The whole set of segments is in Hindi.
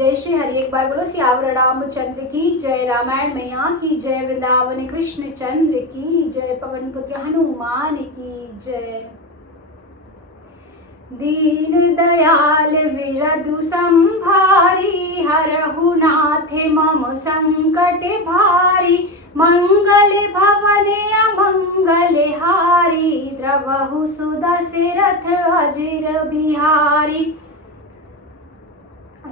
जय श्री हरि। एक बार बोलो सियावर रामचंद्र की जय, रामायण मैया की जय, वृंदावन कृष्ण चंद्र की जय, पवन पुत्र हनुमान की जय। दीन दयाल विरदु संभारी, हरहु नाथ मम संकट भारी। मंगल भवन अमंगल हारी, द्रवहु सुदशरथ अजिर बिहारी।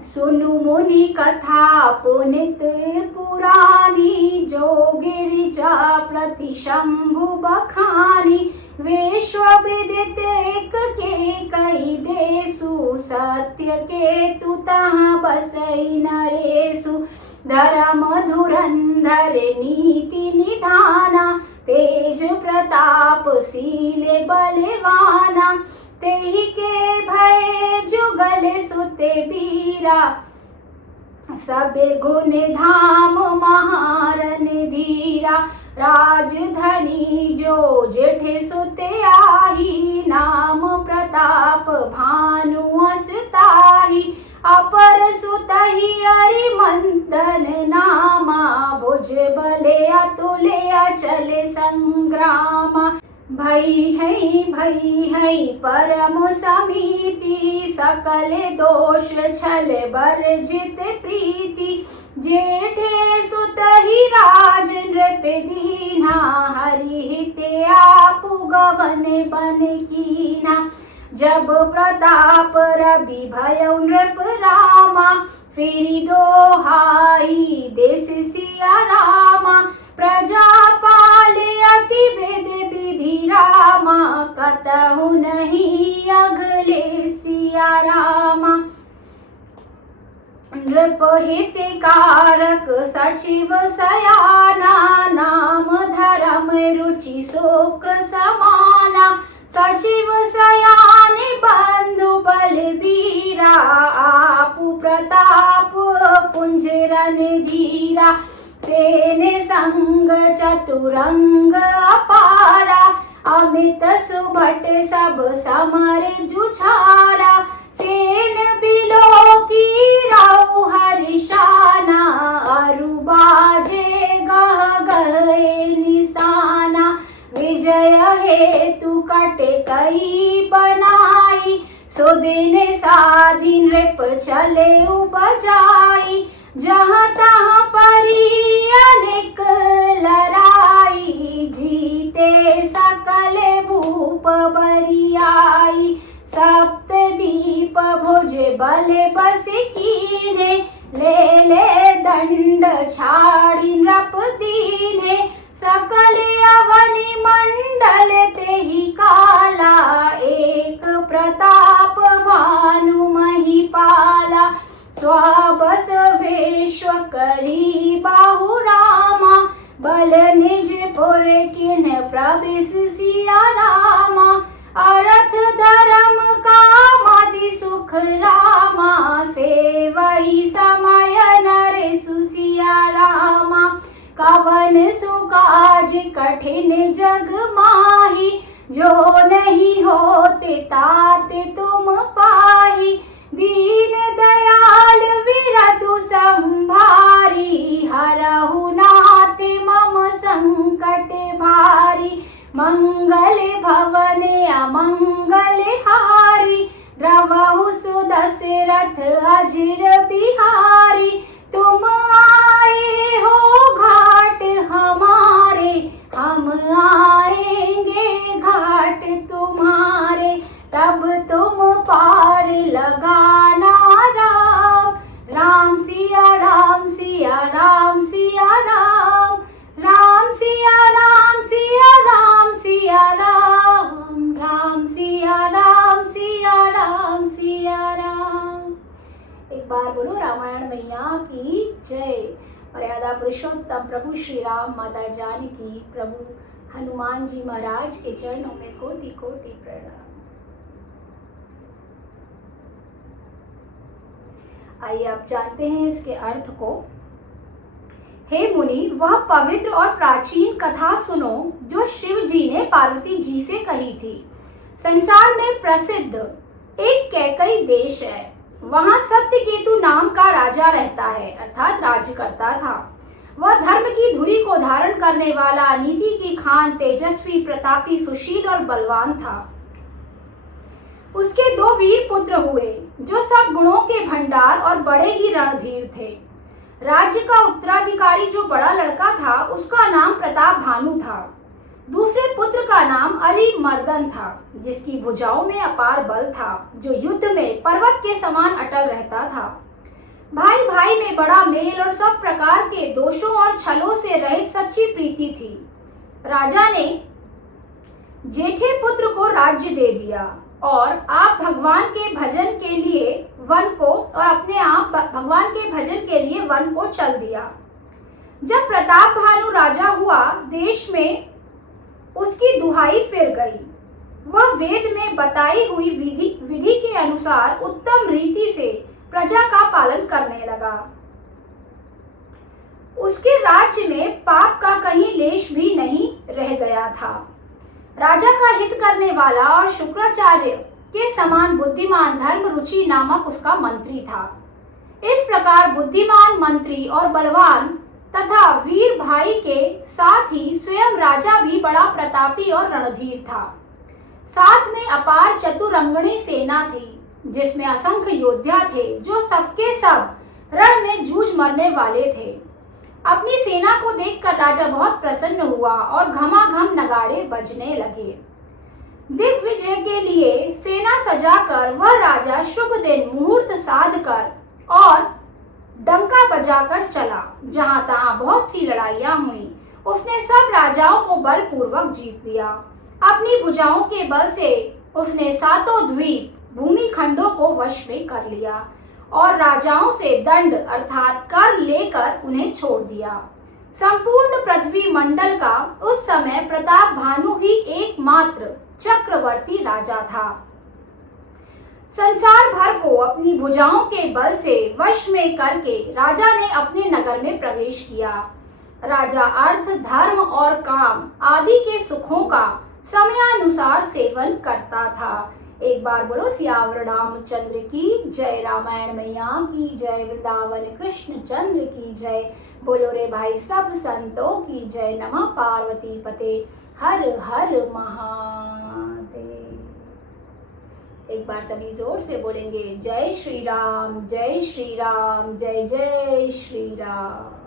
सुनु मुनि कथा पुनित पुरानी, जो गिरिजा प्रति शंभु बखानी। विश्व विदित एक के कई देसु, सत्य के तु तहाँ बसई नरेसु। धर्म धुरंधर नीति निधाना, तेज प्रताप शील बलवाना। तेहि के भय जुगल सुते बीरा, सबे गुण धाम महारन धीरा। राजधनी जो जेठे सुते आही, नाम प्रताप भानु असताही। अपर सुतहि अरिमंदन नामा, भुज बले अतुले अचल संग्रामा। भई है परम समीति, सकल दोष छल बरजित प्रीति। जेठे सुतहि राज नृप दीन्हा, हरि हिते आपु गवन बन कीन्हा। जब प्रताप रवि भयउ नृप रामा, फिरि दोहाई देश सिया रामा। प्रजा पाले अति वेद विधि रामा, कतहु नहीं अगले सिया रामा। नृप हितकारक सचिव सयाना, नाम धर्म रुचि शुक्र समाना। सचिव सयाने बंधु बलबीरा, आपु प्रताप पुंजरन धीरा। सेने संग चतुरंग अपारा, अमित सुभट सब समर जुझारा। सेन बिलो की राउ हरिशाना, अरु बाजे गह गहे निशाना। विजय हेतु कट कई बनाई, सुदिन साधि नृप चले बजाई। जहाँ तहाँ परी अनेक लड़ाई, जीते सकल भूप बरियाई। सप्त दीप भुज बल बस कीन्हे, ले दंड छाड़ी नृप दीन्हे। सकल अवनि मंडल तेहि काला, एक प्रताप भानु महिपाला। स्वाबस विश्व करी बाहु रामा, बल निज पुर किन प्रविश सिया रामा। अरथ धर्म कामदि सुख रामा, सेवई समय नरेसु सिया रामा। कवन सुकाज कठिन जग माही, जो नहीं होते ताते तुम पाही। दीन दयाल विरदु संभारी, हरहु नाथ मम संकट भारी। मंगल भवन अमंगल हारी, द्रवहु सुदशरथ अजिर बिहारी। तुम आए हो घाट हमारे, हम आएंगे घाट तुम्हारे। तब तुम पार लगाना राम, राम सिया राम सिया राम सिया राम। राम सिया राम सिया राम सिया राम, राम सिया राम सिया राम सिया राम। एक बार बोलो रामायण मैया की जय। मर्यादा पुरुषोत्तम प्रभु श्री राम, माता जानकी, प्रभु हनुमान जी महाराज के चरणों में कोटि कोटि प्रणाम। आइए आप जानते हैं इसके अर्थ को। हे मुनि, वह पवित्र और प्राचीन कथा सुनो जो शिव जी ने पार्वती जी से कही थी। संसार में प्रसिद्ध एक कैकई देश है। वहां सत्यकेतु नाम का राजा रहता है, अर्थात राज्य करता था। वह धर्म की धुरी को धारण करने वाला, नीति की खान, तेजस्वी, प्रतापी, सुशील और बलवान था। उसके 2 वीर पुत्र हुए जो सब गुणों के भंडार और बड़े ही रणधीर थे। राज्य का उत्तराधिकारी जो बड़ा लड़का था उसका नाम प्रताप भानु था। दूसरे पुत्र का नाम अरिमर्दन था, जिसकी भुजाओं में अपार बल था, जो युद्ध में पर्वत के समान अटल रहता था। भाई भाई में बड़ा मेल और सब प्रकार के दोषों और छलों से रहित सच्ची प्रीति थी। राजा ने जेठे पुत्र को राज्य दे दिया और आप भगवान के भजन के लिए वन को चल दिया। जब प्रताप भानु राजा हुआ, देश में उसकी दुहाई फिर गई। वह वेद में बताई हुई विधि के अनुसार उत्तम रीति से प्रजा का पालन करने लगा। उसके राज्य में पाप का कहीं लेश भी नहीं रह गया था। राजा का हित करने वाला और शुक्राचार्य के समान बुद्धिमान धर्मरुचि नामक उसका मंत्री था। इस प्रकार बुद्धिमान मंत्री और बलवान तथा वीर भाई के साथ ही स्वयं राजा भी बड़ा प्रतापी और रणधीर था। साथ में अपार चतुरंगणी सेना थी, जिसमें असंख्य योद्धा थे जो सबके सब रण में जूझ मरने वाले थे। अपनी सेना को देखकर राजा बहुत प्रसन्न हुआ और घमाघम नगाड़े बजने लगे। दिग्विजय के लिए सेना सजाकर वह राजा शुभ दिन मुहूर्त साध कर और डंका बजाकर चला। जहां तहां बहुत सी लड़ाइयां हुई। उसने सब राजाओं को बलपूर्वक जीत लिया। अपनी भुजाओं के बल से उसने 7 द्वीप भूमि खंडों को वश में कर लिया और राजाओं से दंड अर्थात कर लेकर उन्हें छोड़ दिया। संपूर्ण पृथ्वी मंडल का उस समय प्रताप भानु ही एकमात्र चक्रवर्ती राजा था। संसार भर को अपनी भुजाओं के बल से वश में करके राजा ने अपने नगर में प्रवेश किया। राजा अर्थ, धर्म और काम आदि के सुखों का समयानुसार सेवन करता था। एक बार बोलो सियावर रामचंद्र की जय, रामायण मैया की जय, वृंदावन कृष्ण चंद्र की जय। बोलो रे भाई सब संतों की जय। नमः पार्वती पते हर हर महादेव। एक बार सभी जोर से बोलेंगे जय श्री राम, जय श्री राम, जय जय श्री राम।